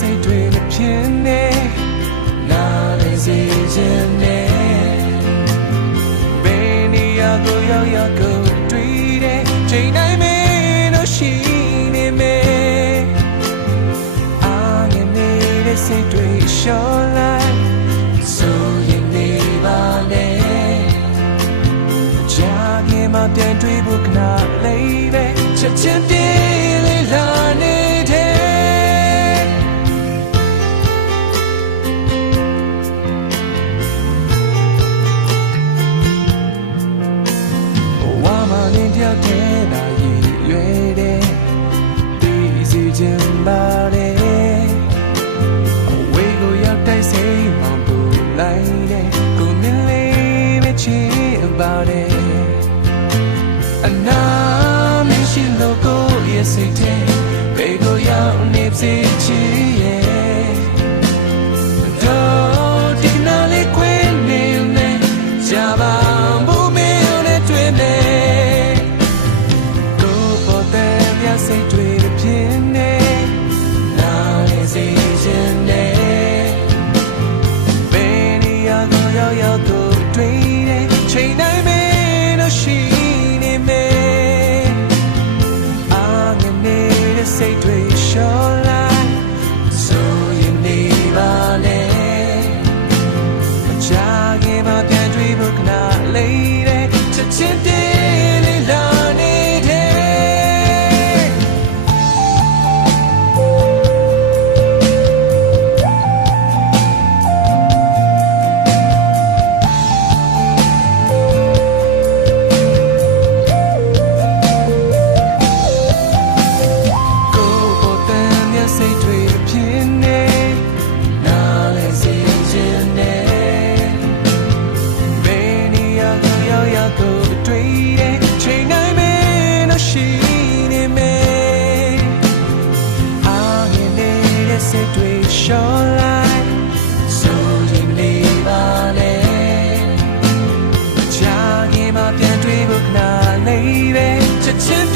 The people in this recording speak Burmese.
စိတ်တွေမဖြစ်နဲ့နားလေစေခြင်းနဲ့ဘယ်နေရာကိုရောက်ရောက်ကိုတွေ့တဲ့ချိန်တိုင်းမင်းတို့ရှိနေမယ်အားငယ်နေတဲ့စိတ်တွေလျှော့လိုက်ဆိုရင်နေပါလေကြာခင်မှပြန်တွေ့ဖို့ကနာလေးပဲချက်ချင်းပြေးလေလာနေတဲ့ဝါမလေးတယောက်တည်းသာရည်ရွယ်တယ်ဒီစီခြင်းပါတယ်အဝေးကိုရောက်တိုက်စိတ်မောင်ပူလိုက်တယ်ကိုမြင်လေးပဲချစ်ပါတယ်အနာမရှိလို့ကိုရဲ့စိတ်ထဲဘယ်ကိုရောက်နေစေချင်ရဲ့တော့ဒီနာလေးခွင့်နေမယ်ကြပါဘူးမင်းနဲ့တွေ့မယ်ကိုပေါ်တဲ့မြတ်စိတ်တွေဖြစ်နေနားလေစေခြင်းနဲ့ဘယ်နေရာကိုရောက်ရောက်ကိုတွေ့တဲ့ချိန်တိုင်းမင်းတို့ရှိနေမယ်အားငယ်နေတဲ့စိတ်တွေလျှော့လိုက်ဆိုရင်နေပါလေမကြာခင်မှပြန်တွေ့ဖို့ကနာလေးတဲ့ချက်ချင်းတည်းလေးလာနေတဲ့စိတ်တွေဖြစ်နေနားလေစေခြင်းနဲ့ဘယ်နေရာကိုရောက်ရောက်ကိုတွေ့တဲ့ချိန်တိုင်းမင်းတို့ရှိနေမယ်အားငယ်နေတဲ့စိတ်တွေလျှော့လိုက်ဆိုရင်နေပါလေကြာခင်မှပြန်တွေ့ဖို့ကနာလေးပဲချက်ချင်း